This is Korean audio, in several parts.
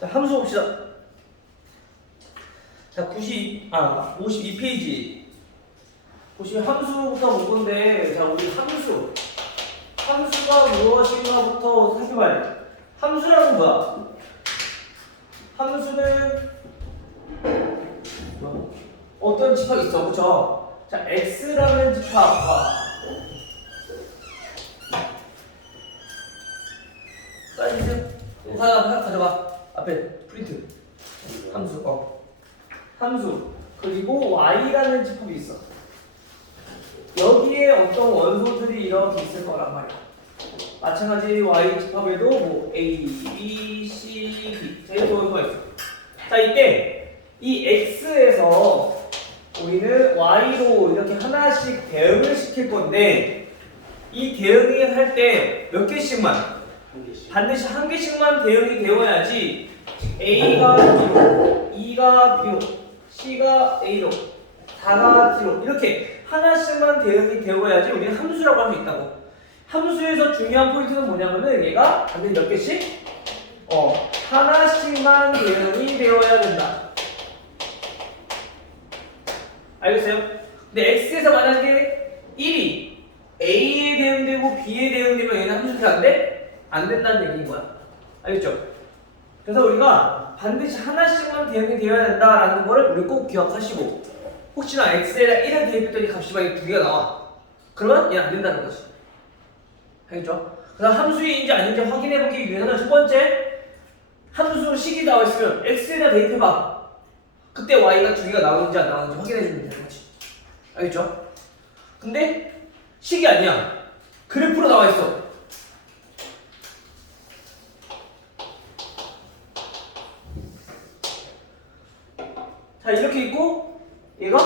자, 함수 봅시다. 자, 52페이지. 보시면 함수부터 볼 건데, 자, 우리 함수가 무엇인가부터 살펴봐야 돼. 함수라는 뭐야? 함수는 어떤 집합이 있어, 그쵸? 자, x라는 집합과 사이즈 가져가. 앞에 프린트. 함수. 그리고 y라는 집합이 있어. 여기에 어떤 원소들이 이렇게 있을 거란 말이야. 마찬가지 y 집합에도 뭐 a, b, c, d 자, 이렇게 원소가 있어. 자, 이때 이 x에서 우리는 y로 이렇게 하나씩 대응을 시킬 건데, 이 대응을 할 때 몇 개씩만? 반드시 한 개씩만 대응이 되어야지. a가 b로, 2가 b로, c가 a로, 4가 d로 이렇게 하나씩만 대응이 되어야지 우리는 함수라고 할 수 있다고. 함수에서 중요한 포인트는 뭐냐면은 얘가 반드시 몇 개씩? 하나씩만 대응이 되어야 된다. 알겠어요? 근데 x에서 만약에 1이 a에 대응되고 b에 대응되면 얘는 함수가 안 돼? 안 된다는 얘기인 거야. 알겠죠? 그래서 우리가 반드시 하나씩만 대응이 되어야 된다라는 거를 우리 꼭 기억하시고, 혹시나 x에다 1을 대입했더니 값이 만약에 2개가 나와. 그러면 얘는 안 된다는 거지. 알겠죠? 그래서 함수인지 아닌지 확인해보기 위해서는 첫 번째, 함수 식이 나와 있으면 x에다 대입해봐. 그때 y가 2개가 나오는지 안 나오는지 확인해주면 되는 거지. 알겠죠? 근데 식이 아니야. 그래프로 나와 있어. 자, 이렇게 있고 얘가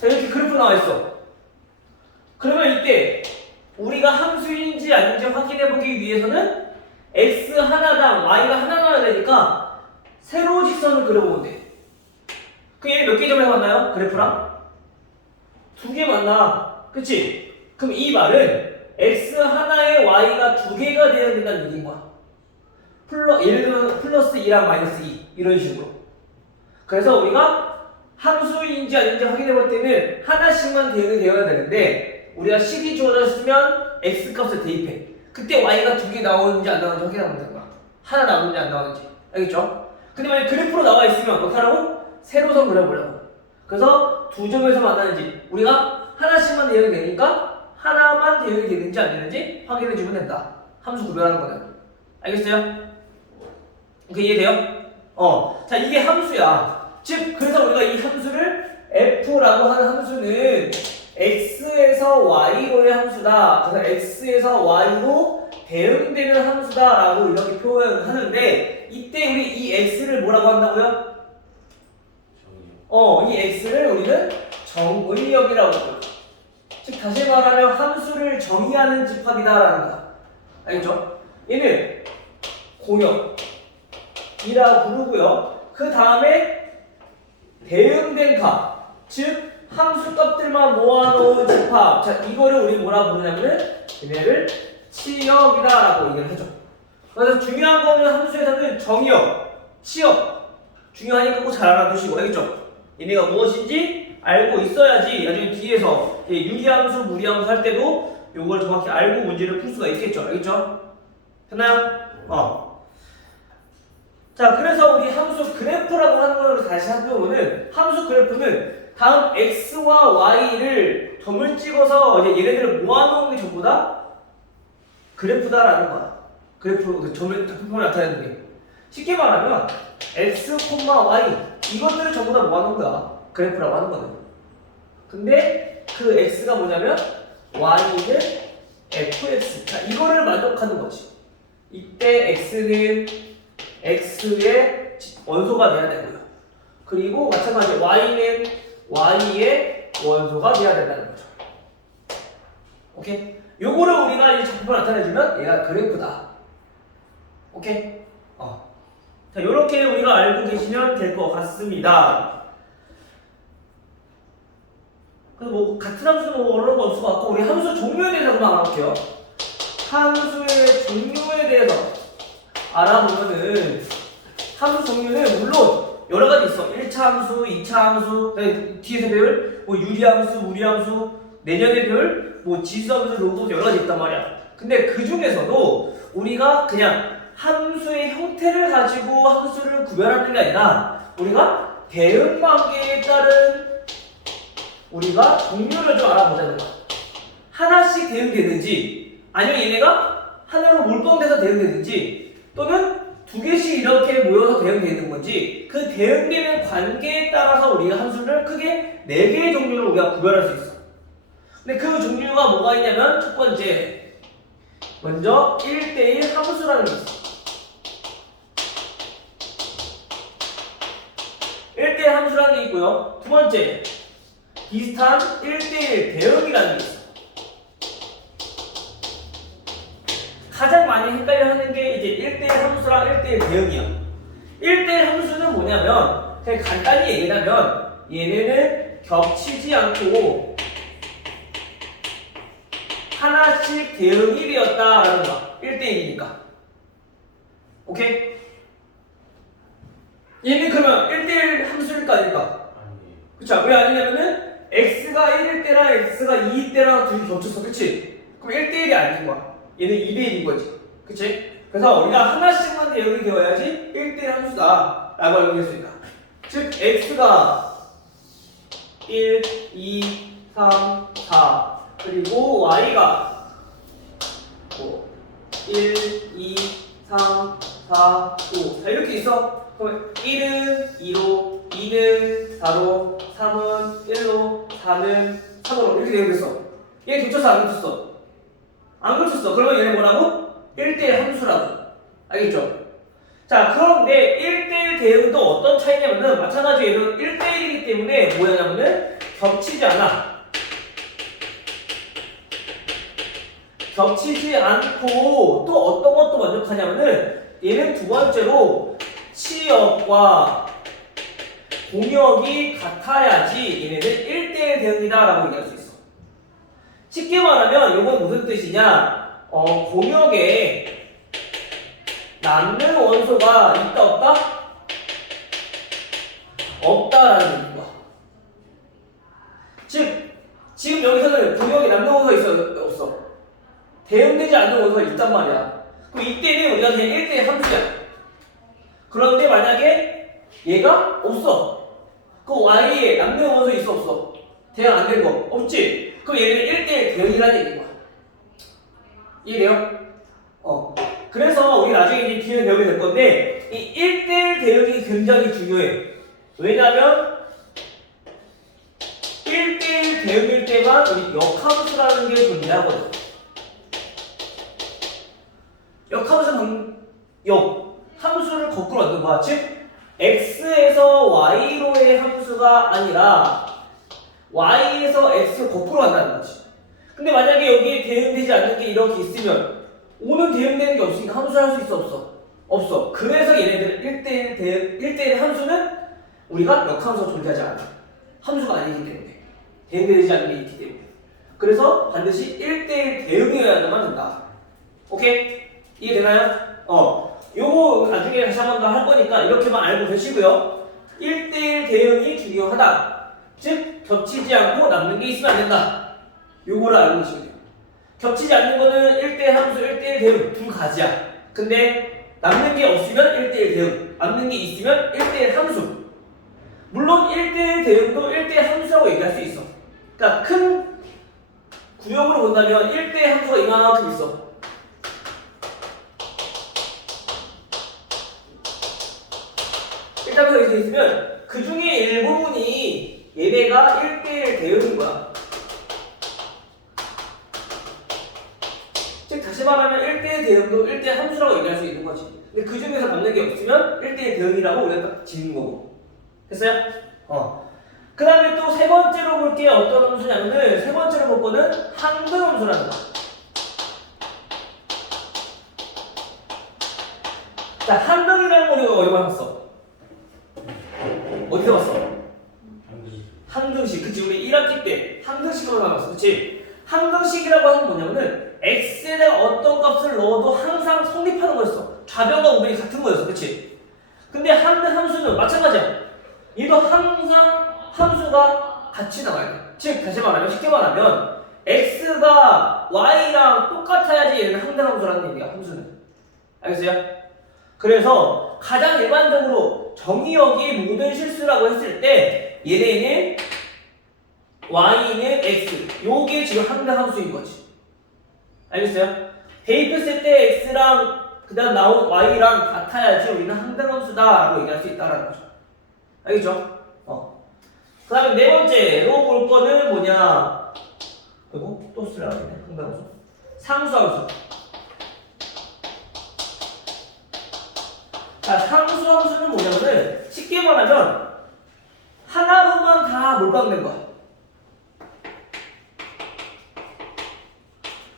자, 이렇게 그래프로 나와 있어. 그러면 이때 우리가 함수인지 아닌지 확인해보기 위해서는 x 하나당 y가 하나 나와야 되니까 세로 직선을 그려보면 돼. 그게 몇 개 점에서 만나요? 그래프랑? 2개 만나. 그치? 그럼 이 말은 x 하나에 y가 2개가 되어야 된다는 얘기인 거야. 예를 들면 플러스 2랑 마이너스 2 이런 식으로. 그래서 우리가 함수인지 아닌지 확인해볼 때는 하나씩만 대응이 되어야 되는데, 우리가 식이 주어졌으면 x 값을 대입해. 그때 y가 2개 나오는지 안 나오는지 확인하면 되는 거야. 하나 나오는지 안 나오는지. 알겠죠? 근데 만약 그래프로 나와 있으면 어떻게 하라고? 세로선 그려보려고. 그래서 두 점에서 만나는지, 우리가 하나씩만 대응이 되니까 하나만 대응이 되는지 안 되는지 확인해주면 된다. 함수 구별하는 거는. 알겠어요? 오케이, 이해돼요? 자, 이게 함수야. 즉, 그래서 우리가 이 함수를 f라고 하는 함수는 x에서 y로의 함수다. 그래서 x에서 y로 대응되는 함수다라고 이렇게 표현하는데, 이때 우리 이 x를 뭐라고 한다고요? 이 x를 우리는 정의역이라고 해요. 즉, 다시 말하면 함수를 정의하는 집합이다라는 거야. 알겠죠? 얘는 공역이라고 부르고요. 그 다음에 대응된 값, 즉 함수 값들만 모아놓은 집합. 자, 이거를 우리 뭐라 부르냐면은 얘네를 치역이다라고 얘기를 하죠. 그래서 중요한 거는 함수에서는 정의역, 치역 중요하니까 꼭 잘 알아두시고. 알겠죠? 얘네가 무엇인지 알고 있어야지 나중에 뒤에서 유리함수, 무리함수 할 때도 요걸 정확히 알고 문제를 풀 수가 있겠죠. 알겠죠? 됐나요? 자, 그래서 우리 함수 그래프라고 하는 걸 다시 살펴보면, 함수 그래프는 다음 x와 y를 점을 찍어서 이제 얘네들을 모아놓은 게 전부 다 그래프다라는 거야. 그래프, 점을 표본을 나타내는 게. 쉽게 말하면 x, y 이것들을 전부 다 모아놓은 거야. 그래프라고 하는 거는. 근데 그 x가 뭐냐면 y는 fx. 자, 이거를 만족하는 거지. 이때 x는 x의 원소가 돼야 되고요. 그리고 마찬가지 y는 y의 원소가 돼야 된다는 거죠. 오케이? 요거를 우리가 이 작품을 나타내주면 얘가 그래프다. 오케이? 자, 요렇게 우리가 알고 계시면 될 것 같습니다. 그래서 뭐 같은 함수는 뭐 어려운 거 없을 것 같고, 우리 함수 종류에 대해서 한번 알아볼게요. 함수의 종류에 대해서 알아보면은 함수 종류는 물론 여러 가지 있어. 1차 함수, 2차 함수, 뒤에서 배울 뭐 유리함수, 무리함수, 내년에 배울 뭐 지수함수, 로그함수 여러 가지 있단 말이야. 근데 그 중에서도 우리가 그냥 함수의 형태를 가지고 함수를 구별하는 게 아니라 우리가 대응 관계에 따른 우리가 종류를 좀 알아보자는 거야. 하나씩 대응되는지 아니면 얘네가 하나로 몰빵돼서 대응되는지 또는 두 개씩 이렇게 모여서 대응되는 건지 그 대응되는 관계에 따라서 우리가 함수를 크게 4개의 종류를 우리가 구별할 수 있어. 근데 그 종류가 뭐가 있냐면 첫 번째 먼저 1대1 함수라는 게 있어. 1대1 함수라는 게 있고요. 두 번째 비슷한 1대1 대응이라는 게 있어. 가장 많이 헷갈려 하는 게 이제 1대1 함수랑 1대1 대응이야. 1대1 함수는 뭐냐면 그냥 간단히 얘기하면 얘네는 겹치지 않고 하나씩 대응이 되었다라는 거야. 1대1이니까. 오케이? 얘는 그러면 1대1 함수일까 아닐까? 그쵸? 왜 아니냐면은 x가 1일 때랑 x가 2일 때랑 둘이 겹쳤어. 그치? 그럼 1대1이 아닌 거야. 얘는 2대1인 거지. 그치? 그래서 우리가 하나씩만 대응이 되어야지 1대1 함수다 라고 알고 있으니까. 즉 x가 1, 2, 3, 4 그리고 y가 1, 2, 3, 4, 5 자 이렇게 있어. 그럼 1은 2로 2는 4로 3은 1로 4는 3으로 이렇게 되어있어. 얘 겹쳤어 안 겹쳤어? 안 겹쳤어. 그러면 얘는 뭐라고? 1대1 함수라고. 알겠죠? 자 그런데 1대1 대응도 어떤 차이냐면은 마찬가지로 얘는 1대1이기 때문에 뭐냐면은 겹치지 않아. 겹치지 않고 또 어떤 것도 만족하냐면은 얘는 두 번째로 치역과 공역이 같아야지 얘네는 1대1 대응이다 라고 얘기할 수 있어. 쉽게 말하면 이건 무슨 뜻이냐 공역에 남는 원소가 있다 없다? 없다라는 얘기야. 즉 지금 여기서는 공역에 남는 원소가 있어 없어? 대응되지 않는 원소가 있단 말이야. 그럼 이때는 우리가 그냥 1대1 함수야. 그런데 만약에 얘가 없어. 그 y에 남는 원소 있어 없어? 대응 안 된 거 없지? 그럼 얘는 1대1 대응이라는 얘기인 거야. 이해돼요? 그래서 우리 나중에 이제 뒤에 배우게 될 건데 이 1대1 대응이 굉장히 중요해. 왜냐면 1대1 대응일 때만 우리 역함수라는 게 존재하거든. 역함수는 함수를 거꾸로 만든 거야. 즉 x에서 y로의 함수가 아니라 y에서 x 거꾸로 한다는 거지. 근데 만약에 여기에 대응되지 않는 게 이렇게 있으면 5는 대응되는 게 없으니까 함수를 할 수 있어 없어? 없어. 그래서 얘네들은 1대1 함수는 우리가 역함수가 존재하지 않아. 함수가 아니기 때문에 대응되지 않는 게 있기 때문에. 그래서 반드시 1대1 대응이어야만 된다. 오케이? 이해되나요? 요거 나중에 다시 한 번 더 할 거니까 이렇게만 알고 계시고요. 1대1 대응이 중요하다. 즉 겹치지 않고 남는 게 있으면 안 된다. 요거를 알고 계시면 돼요. 겹치지 않는 거는 1대1 함수, 1대1 대응 두 가지야. 근데 남는 게 없으면 1대1 대응, 남는 게 있으면 1대1 함수. 물론 1대1 대응도 1대1 함수라고 얘기할 수 있어. 그러니까 큰 구역으로 본다면 1대1 함수가 이만큼 있어. 일단 여기 있으면 그 중에 일부분이 얘네가 1대1 대응인 거야. 즉 다시 말하면 1대1 대응도 1대1 함수라고 얘기할 수 있는 거지. 근데 그 중에서 남는 게 없으면 1대1 대응이라고 우리가 딱 짓는 거고. 됐어요? 그 다음에 또 세 번째로 볼 게 어떤 함수냐면은 세 번째로 볼 거는 항등 함수라는 거. 자, 항등이라는 거 우리가 어디서 봤어? 어디서 봤어? 항등식. 그치? 우리 1학기 때 항등식으로 나왔어. 그치? 항등식이라고 하는 건 뭐냐면은 x에다가 어떤 값을 넣어도 항상 성립하는 거였어. 좌변과 우변이 같은 거였어. 그치? 근데 한 함수는 마찬가지야. 얘도 항상 함수가 같이 나와야 돼. 즉 다시 말하면 쉽게 말하면 x가 y랑 똑같아야지 얘는 항등 함수라는 얘기야. 함수는. 알겠어요? 그래서 가장 일반적으로 정의역이 모든 실수라고 했을 때 얘네는 y는 x 요게 지금 항등 함수인 거지. 알겠어요? 대입했을 때 x랑 그 다음 나온 y랑 같아야지 우리는 항등 함수다라고 얘기할 수 있다라는 거죠. 알겠죠? 그 다음에 네 번째로 볼 거는 뭐냐? 그리고 또 쓰려고 했네. 항등 함수. 상수함수. 자, 상수함수는 뭐냐면은 쉽게 말하면 하나로만 다 몰빵된 거야.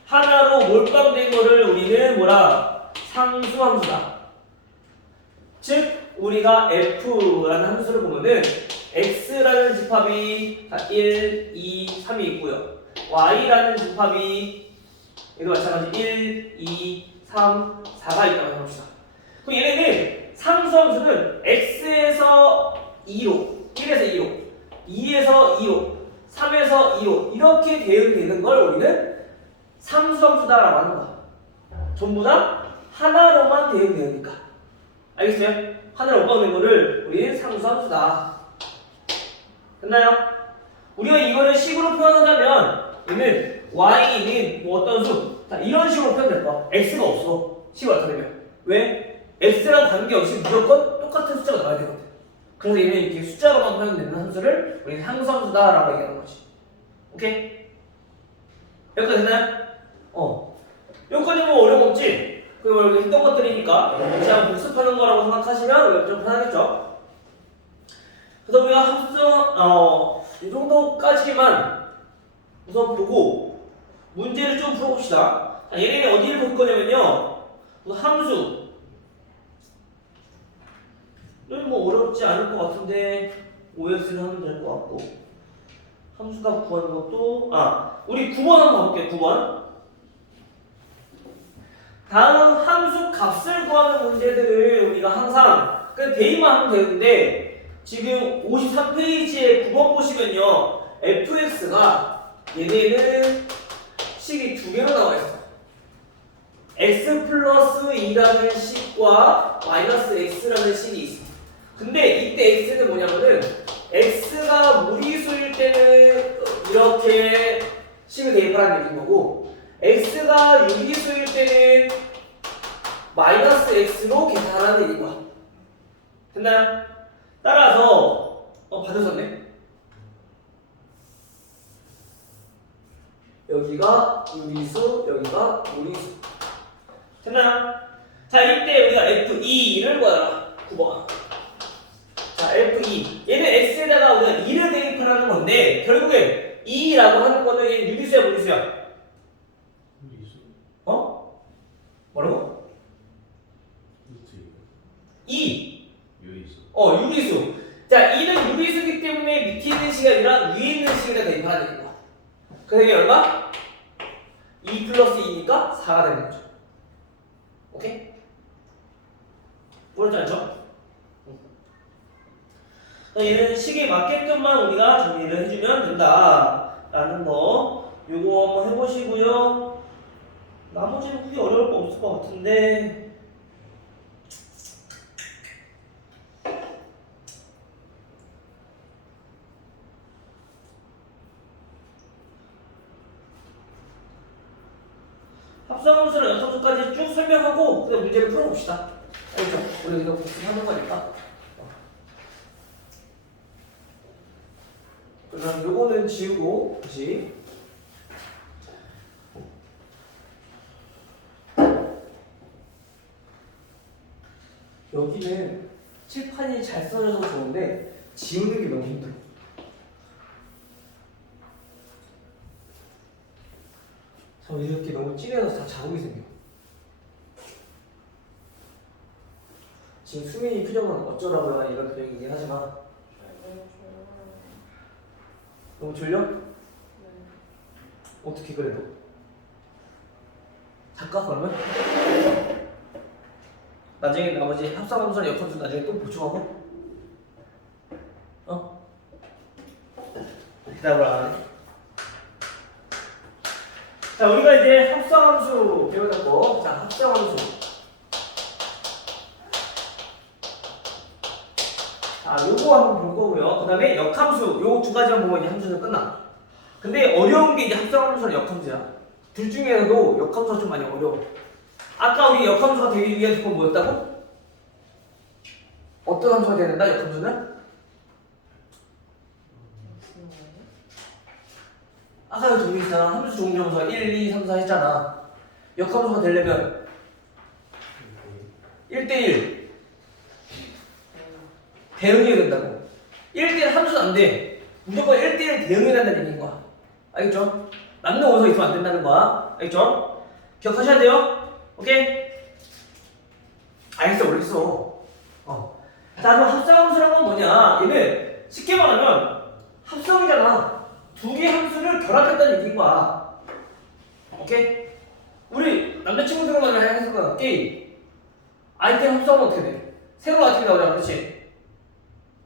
하나로 몰빵된 거를 우리는 뭐라? 상수함수다. 즉 우리가 f라는 함수를 보면은 x라는 집합이 1, 2, 3이 있고요. y라는 집합이 얘도 마찬가지 1, 2, 3, 4가 있다고 합시다. 그럼 얘네는 상수함수는 x에서 2로, 1에서 2로, 2에서 2로, 3에서 2로 이렇게 대응되는 걸 우리는 상수함수다라고 하는 거야. 전부 다 하나로만 대응되니까. 알겠어요? 하나로 뽑는 거를 우리는 상수함수다. 됐나요? 우리가 이거를 식으로 표현하자면 얘는 y는 뭐 어떤 수? 자, 이런 식으로 표현될 거야. x가 없어. 식을 어떻게 되면. 왜? x랑 관계없이 무조건 똑같은 숫자가 나와야 되거든. 그래서 얘는 이렇게 숫자로만 표현되는 함수를 우리는 상수함수다라고 얘기하는 거지. 오케이? 여기까지 됐나요? 여기까지 뭐 어려움 없지? 그리고 여기 했던 것들이니까 그냥 복습하는 거라고 생각하시면 좀 편하겠죠? 그래서 우리가 함수 이 정도까지만 우선 보고 문제를 좀 풀어봅시다. 자, 얘네는 어디를 볼 거냐면요. 함수 뭐 어렵지 않을 것 같은데 OX를 하면 될 것 같고 함수값 구하는 것도 우리 9번 한번 가볼게요. 9번 다음 함수 값을 구하는 문제들을 우리가 항상 대입만 하면 되는데 지금 53페이지에 9번 보시면요 fx가 얘네는 식이 두 개로 나와 있어. x 플러스 2라는 식과 마이너스 x라는 식이 있어. 근데 이때 x는 뭐냐면은 x가 무리수일 때는 이렇게 식을 대입하라는 얘기인 거고 x가 유리수일 때는 마이너스 x로 계산하라는 얘기인 거야. 됐나요? 따라서 받으셨네. 여기가 유리수, 여기가 무리수. 됐나요? 자, 이때 우리가 F2를 구하라. 9번. 자, F2. 얘는 X에다가 우리가 2를 대입하라는 건데, 결국에 2라고 하는 거는 얘는 유리수야, 무리수야? 유리수. 뭐라고? 2. 유리수. 유리수. 자, 2는 유리수이기 때문에 밑에 있는 식이 아니라 위에 있는 식에다 대입하라는 거야. 그래서 이게 얼마? 2 플러스 2니까 4가 되는 거죠. 오케이? 모르지 않죠? 얘는 식에 맞게끔만 우리가 정리를 해주면 된다라는 거 요거 한번 해보시고요. 나머지는 크게 어려울 거 없을 것 같은데 합성함수랑 역함수까지 쭉 설명하고 그다음 문제를 풀어봅시다. 알겠죠? 우리 이거 복습하는 거니까. 그럼 요거는 지우고 다시 여기는 칠판이 잘 써져서 좋은데 지우는 게 너무 힘들어. 저 이렇게 너무 진해서 다 자국이 생겨. 지금 수민이 표정은 어쩌라고요? 이런 표정이긴 하지만 너무 졸려? 네. 어떻게 그래도? 잠깐 그러면? 나중에 나머지 합성함수나 역함수 나중에 또 보충하고. 대답을 안 하네. 자, 우리가 이제 합성함수 배워놨고, 자, 합성함수. 자, 요거 한번 볼 거고요. 그 다음에 역함수, 요 두 가지만 보면 이제 함수는 끝나. 근데 어려운 게 이제 합성함수랑 역함수야. 둘 중에서도 역함수가 좀 많이 어려워. 아까 우리 역함수가 되기 위한 조건 뭐였다고? 어떤 함수가 돼야 된다, 역함수는? 아까 정리했잖아. 함수 종류함수가 1, 2, 3, 4 했잖아. 역함수가 되려면 1대1 대응해야 된다고. 1대1 함수는 안 돼. 무조건 1대1 대응해야 된다는 얘기인 거야. 알겠죠? 남는 원소가 있으면 안 된다는 거야. 알겠죠? 기억하셔야 돼요. 오케이? 알겠어, 모르겠어. 자, 그럼 합성함수란 건 뭐냐? 얘는 쉽게 말하면 합성이잖아. 두 개 함수를 결합했다는 얘기인 거야. 오케이? 우리 남자친구들과 만나면 했을 거야. 게임. 아이템 합성하면 어떻게 돼? 새로운 아이템이 나오잖아, 그렇지?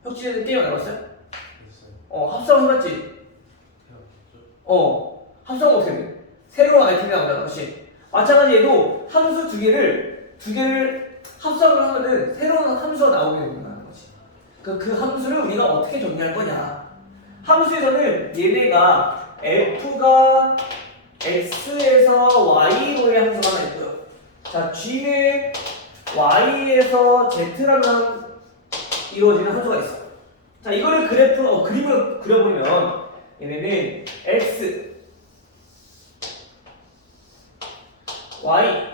혁진이는 게임 안 해봤어요? 됐어요. 합성 해봤지? 해봤죠. 합성은 어떻게 돼? 새로운 아이템이 나오잖아, 그렇지? 마찬가지 얘도 함수 두 개를 합성을 하면은 새로운 함수가 나오게 된다는 거지. 그 함수를 우리가 어떻게 정리할 거냐? 함수에서는 얘네가 f가 x에서 y로의 함수가 하나 있고요. 자, g는 y에서 z라는 이루어지는 함수가 있어. 자, 이거를 그림을 그려보면 얘네는 x, y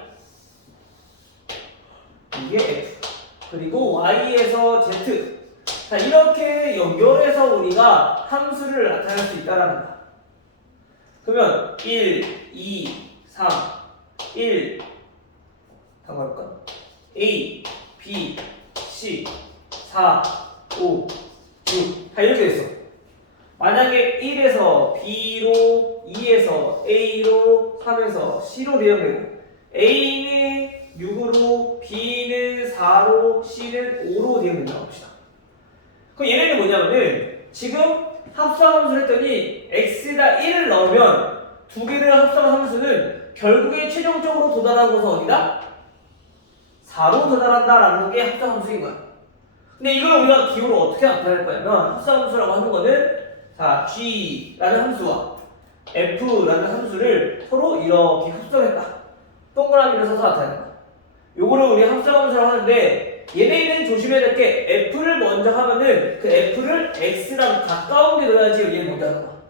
이게 f 그리고 y에서 z. 자, 이렇게 연결해서 우리가 함수를 나타낼 수 있다라는 거야. 그러면 1, 2, 3, 1 당할까? A, B, C, 4, 5, 6 다 이렇게 됐어. 만약에 1에서 B로, 2에서 A로, 3에서 C로 대응되고 A는 6으로, B는 4로, C는 5로 대응된다고 합시다. 그럼 얘네는 뭐냐면은 지금 합성함수를 했더니 x에다 1을 넣으면 두 개를 합성한 함수는 결국에 최종적으로 도달하고서 어디다? 4로 도달한다라는 게 합성함수인 거야. 근데 이걸 우리가 기호로 어떻게 나타낼 거냐면 합성함수라고 하는 거는 자, g라는 함수와 f라는 함수를 서로 이렇게 합성했다. 동그라미를 써서 나타내는 거야. 요거를 우리 합성함수라고 하는데 얘네는 조심해야 될 게 f를 먼저 하면은 그 f를 x랑 가까운 데 넣어야지 얘는 못 하는 거야.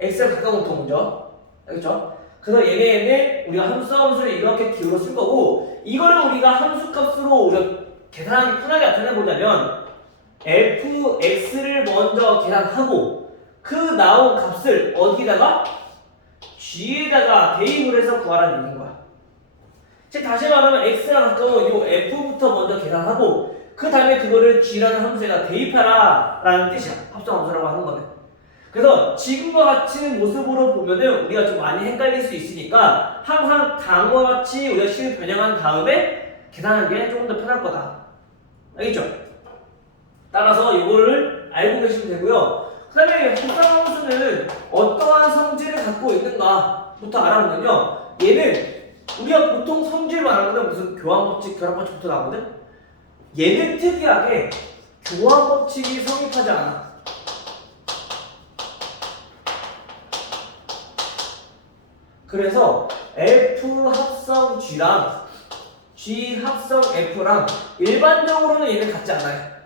x랑 가까운 것부터 먼저. 알겠죠? 그래서 얘네는 우리가 함수를 이렇게 기호로 쓸 거고 이거를 우리가 함수값으로 우리가 계산하기 편하게 나타내 보자면 fx를 먼저 계산하고 그 나온 값을 어디다가 g에다가 대입을 해서 구하라는 얘기인 거야. 즉 다시 말하면 x랑 가까운 이 f부터 먼저 계산하고 그 다음에 그거를 g라는 함수에다 대입하라 라는 뜻이야. 합성함수라고 하는 거는. 그래서 지금과 같은 모습으로 보면은 우리가 좀 많이 헷갈릴 수 있으니까 항상 다음과 같이 우리가 식을 변형한 다음에 계산하는 게 조금 더 편할 거다. 알겠죠? 따라서 이거를 알고 계시면 되고요. 그 다음에 합성함수는 어떠한 성질을 갖고 있는가부터 알아보면요. 얘는 우리가 보통 성질 말하는 건 무슨 교환법칙, 결합법칙부터 나오거든? 얘는 특이하게 교환법칙이 성립하지 않아. 그래서 F 합성 G랑 G 합성 F랑 일반적으로는 얘는 같지 않아요.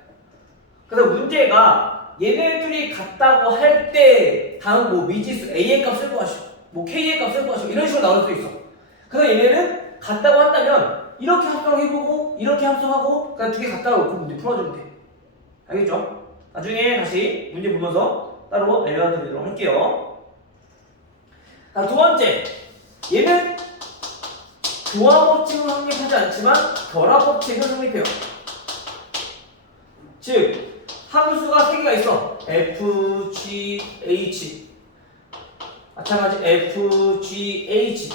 그래서 문제가 얘네들이 같다고 할 때 다음 뭐 미지수 A의 값 쓸 거 하시고 뭐 K의 값 쓸 거 하시고 이런 식으로 나올 수 있어. 그래서 얘네는 같다고 한다면 이렇게 합성해보고 이렇게 합성하고 그냥 두 개 같다고 놓고 문제 풀어주면 돼. 알겠죠? 나중에 다시 문제 보면서 따로 알려드리도록 할게요. 자, 두 번째, 얘는 교환법칙은 성립하지 않지만 결합법칙은 성립해요. 즉 함수가 세 개가 있어. f, g, h. 마찬가지 f, g, h.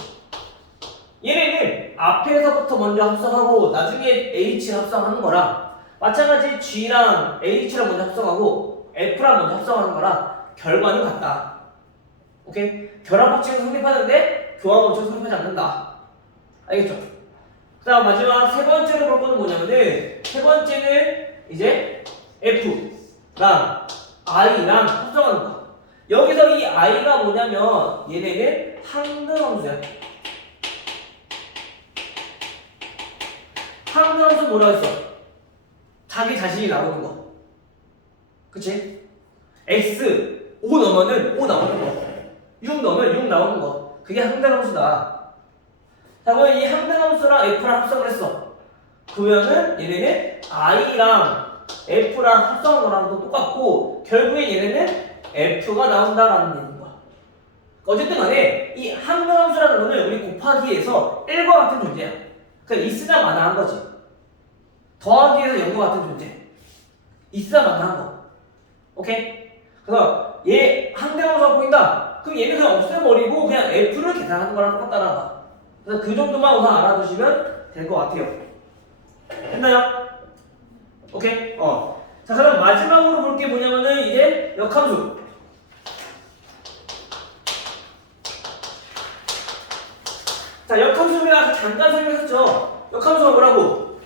얘네는 앞에서부터 먼저 합성하고 나중에 H를 합성하는 거랑 마찬가지 G랑 H랑 먼저 합성하고 F랑 먼저 합성하는 거랑 결과는 같다. 오케이? 결합 합칙은 성립하는데 교합 법칙은 성립하지 않는다. 알겠죠? 그 다음 마지막 세 번째로 볼 거는 뭐냐면은 세 번째는 이제 F랑 I랑 합성하는 거. 여기서 이 I가 뭐냐면 얘네는 항등함수야. 항등함수 뭐라고 했어? 자기 자신이 나오는 거. 그치? X 5 넣으면은 5 나오는 거. 6 넣으면 6 나오는 거. 그게 항등함수다. 자, 그러면 이 항등함수랑 F랑 합성을 했어. 그러면은 얘네는 I랑 F랑 합성한 거랑 또 똑같고 결국에 얘네는 F가 나온다라는 얘기인 거야. 어쨌든 간에 이 항등함수라는 거는 우리 곱하기에서 1과 같은 존재야. 그러니까 있으나 마나한 거지. 더하기에서 0과 같은 존재. 있으나 마나한 거. 오케이? 그래서 얘 항등함수가 보인다. 그럼 얘는 그냥 없애버리고 그냥 F를 계산하는 거랑 똑같다라는 거야. 그래서 그 정도만 우선 알아두시면 될 것 같아요. 됐나요? 오케이? 자, 그럼 마지막으로 볼 게 뭐냐면은 이제 역함수. 자, 역함수 우리가 잠깐 설명했었죠? 역함수가 뭐라고?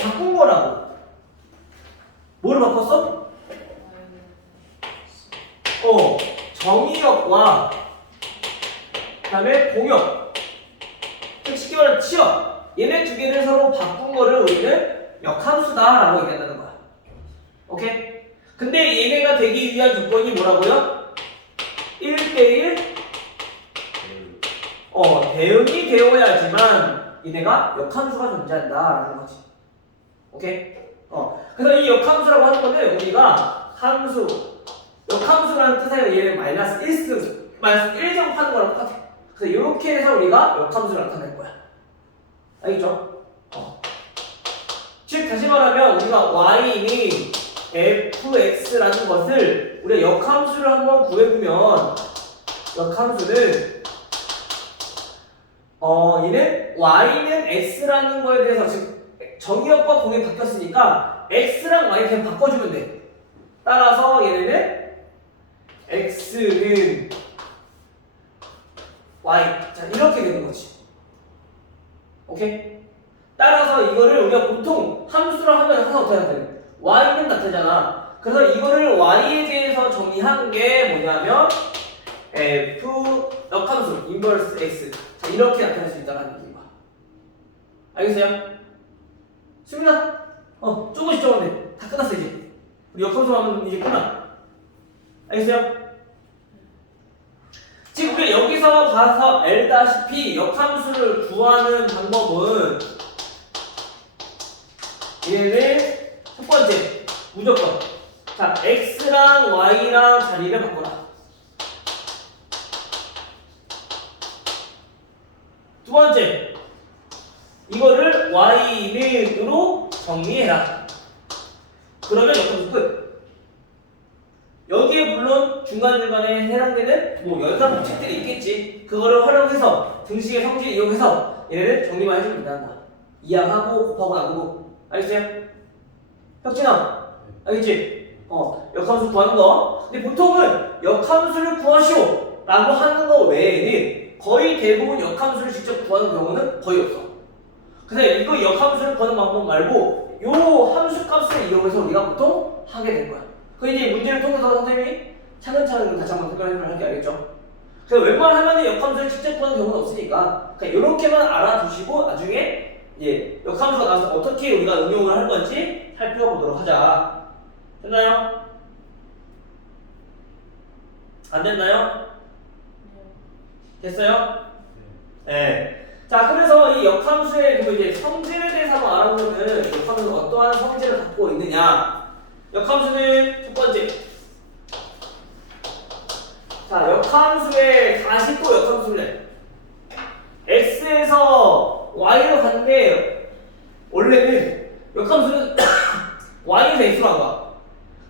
바꾼 거라고. 뭐를 바꿨어? 정의역과 그 다음에 공역, 즉 쉽게 말하면 치역, 얘네 두 개를 서로 바꾼 거를 우리는 역함수다라고 얘기한다는 거야. 오케이? 근데 얘네가 되기 위한 조건이 뭐라고요? 1대1 대응이 되어야지만 얘네가 역함수가 존재한다라는 거지. 오케이? 그래서 이 역함수라고 하는 거는 우리가 역함수라는 뜻에 얘는 마이너스 1승, 마이너스 1점 하는 거랑 똑같아. 그래서 이렇게 해서 우리가 역함수를 나타낼 거야. 알겠죠? 즉 다시 말하면 우리가 y는 fx라는 것을 우리가 역함수를 한번 구해보면 역함수는 얘는 y는 x라는 거에 대해서 지금 정의역과 공이 바뀌었으니까 x랑 y 그냥 바꿔주면 돼. 따라서 얘네는 x는 y 자 이렇게 되는 거지. 오케이? 따라서 이거를 우리가 보통 함수로 하면 항상 어떻게 나타내? y는 나타나잖아. 그래서 이거를 y에 대해서 정의한 게 뭐냐면 f 역함수 인버스 x 자, 이렇게 나타낼 수 있다는 얘기인 거야. 알겠어요? 수민아, 조금씩 적었네. 다 끝났어 이제. 우리 역함수 하면 이제 끝나. 알겠어요? 지금 우리 여기서 봐서 알다시피 역함수를 구하는 방법은 얘를 첫 번째 무조건 자 x랑 y랑 자리를 바꿔라. 두 번째 이거를 y는으로 정리해라. 그러면 역함수 끝. 여기에 물론 중간중간에 해당되는 뭐 연산 법칙들이 있겠지. 그거를 활용해서 등식의 성질 이용해서 얘네를 정리만 해주면 된다는 거야. 이항하고 곱하고 나누고. 알겠어요? 혁진아 알겠지? 역함수 구하는 거. 근데 보통은 역함수를 구하시오 라고 하는 거 외에는 거의 대부분 역함수를 직접 구하는 경우는 거의 없어. 그래서 이거 역함수를 구하는 방법 말고 요 함수 값을 이용해서 우리가 보통 하게 될 거야. 그 이제 문제를 통해서 선생님이 차근차근 다시 한번 설명을 할게. 알겠죠? 그래서 웬만하면 역함수를 직접 구하는 경우는 없으니까 그냥 이렇게만 알아두시고 나중에 이제 역함수가 나와서 어떻게 우리가 응용을 할 건지 살펴보도록 하자. 됐나요? 안 됐나요? 됐어요? 네. 자, 그래서 이 역함수의 그 이제 성질에 대해서 한번 알아보면 역함수는 어떠한 성질을 갖고 있느냐? 역함수는 첫 번째. 자, 역함수에 다시 또 역함수를 내. x에서 y로 갔는데 원래는 역함수는 y에서 x로 간 거야.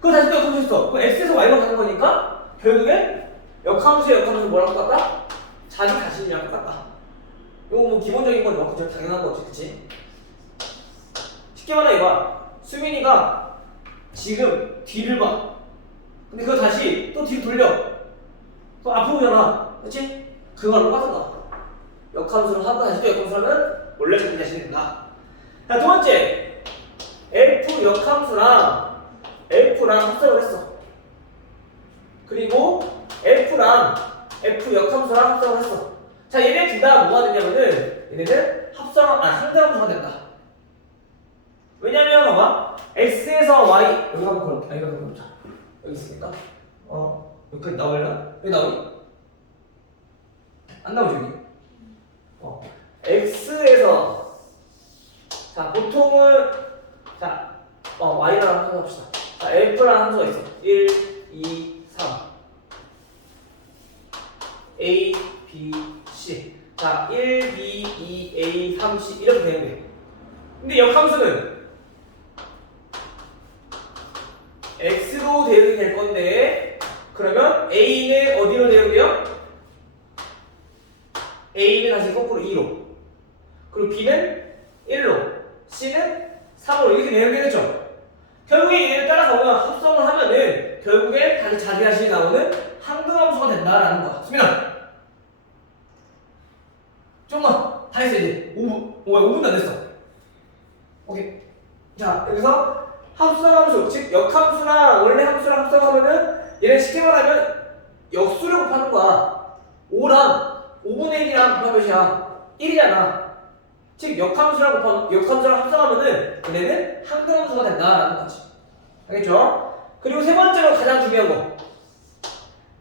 그거 다시 또 역함수 했어. 그럼 x에서 y로 가는 거니까 결국엔 역함수의 역함수는 뭐랑 똑같다? 자기 자신이랑 똑같다. 이거 뭐 기본적인 거죠. 그죠? 당연한 거지, 그치? 쉽게 말해 이거야. 수민이가 지금 뒤를 봐. 근데 그거 다시 또 뒤로 돌려. 또 앞으로 오잖아. 그치? 그거랑 똑같다. 역함수를 하고 다시 또 역함수를 하면 원래 자기 자신이 된다. 자, 두 번째. F 역함수랑 F랑 합성을 했어. 그리고 F랑 F 역함수랑 합성을 했어. 자, 얘네 둘 다 뭐가 되냐면은 얘네는 상대함수가 된다. 왜냐면 봐봐. X에서 Y 여기 한번 걸어볼게. 여기 한번 걸어보자. 여기 있으니까 여기까지 나오려나? 여기 나오니? 안 나오지 여기? X에서 자 보통은 Y랑 함수 합시다. 자 F랑 함수가 있어. 1, 2, 3 A, B, C. 자 1, B, 2, A, 3, C 이렇게 되는 거예요. 근데 역함수는 X로 대응이 될 건데 그러면 A는 어디로 대응돼요? A는 다시 거꾸로 2로 그리고 B는 1로 C는 3으로 이렇게 대응되겠죠? 결국에 얘를 따라가면 합성을 하면은 결국에 다시 자기 자신이 나오는 항등함수가 된다라는 거야. 수민아 좀만 다 했어 이제 5분도 안 됐어. 오케이. 자 여기서 합성함수, 즉 역함수랑 원래 함수랑 합성하면은 얘는 쉽게 말하면 역수를 곱하는 거야. 5랑 5분의 1이랑 곱하면 몇이야? 1이잖아. 즉 역함수랑 합성하면은 얘네는 항등함수가 된다라는 거지. 알겠죠? 그리고 세 번째로 가장 중요한 거.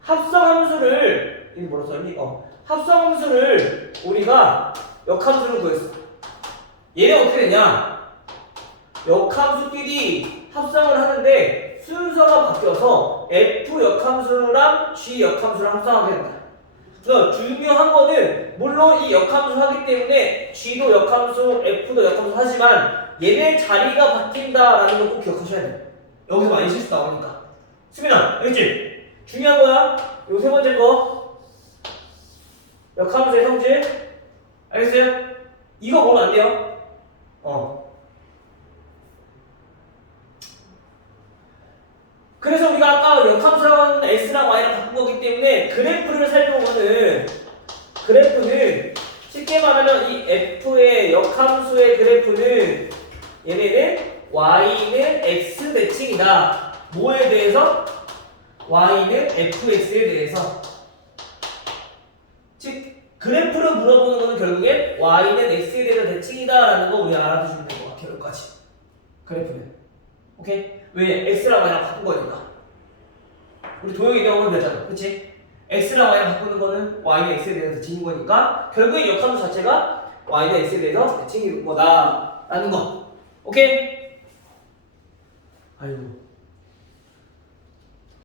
합성함수를 이거 뭐라 써있니? 합성함수를 우리가 역함수를 구했어. 얘는 어떻게 되냐? 역함수끼리 합성을 하는데 순서가 바뀌어서 F 역함수랑 G 역함수랑 합성하게 된다. 그래서 중요한 거는 물론 이 역함수 하기 때문에 G도 역함수, F도 역함수 하지만 얘네 자리가 바뀐다라는 걸 꼭 기억하셔야 돼. 여기서 많이 실수 나오니까. 수민아, 알겠지? 중요한 거야. 요 세 번째 거. 역함수의 성질. 알겠어요? 이거 보면 안 돼요. 그래서 우리가 아까 역함수라고 하는 S랑 Y랑 바꾼 거기 때문에 그래프를 살펴보면은 그래프는 쉽게 말하면 이 F의 역함수의 그래프는 얘네는 Y는 X 대칭이다. 뭐에 대해서? Y는 FX에 대해서. 즉 그래프를 물어보는 거는 결국엔 Y는 X에 대해서 대칭이다라는 거 우리 알아두시면 될 것 같아요. 여기까지. 그래프는. 오케이? 왜? X랑 Y랑 바꾼 거니까. 우리 도형이 되어보면 되잖아. 그치? X랑 Y랑 바꾸는 거는 Y는 X에 대해서 대칭인 거니까 결국에 역함수 자체가 Y는 X에 대해서 대칭인 거다 라는 거. 오케이? 아이고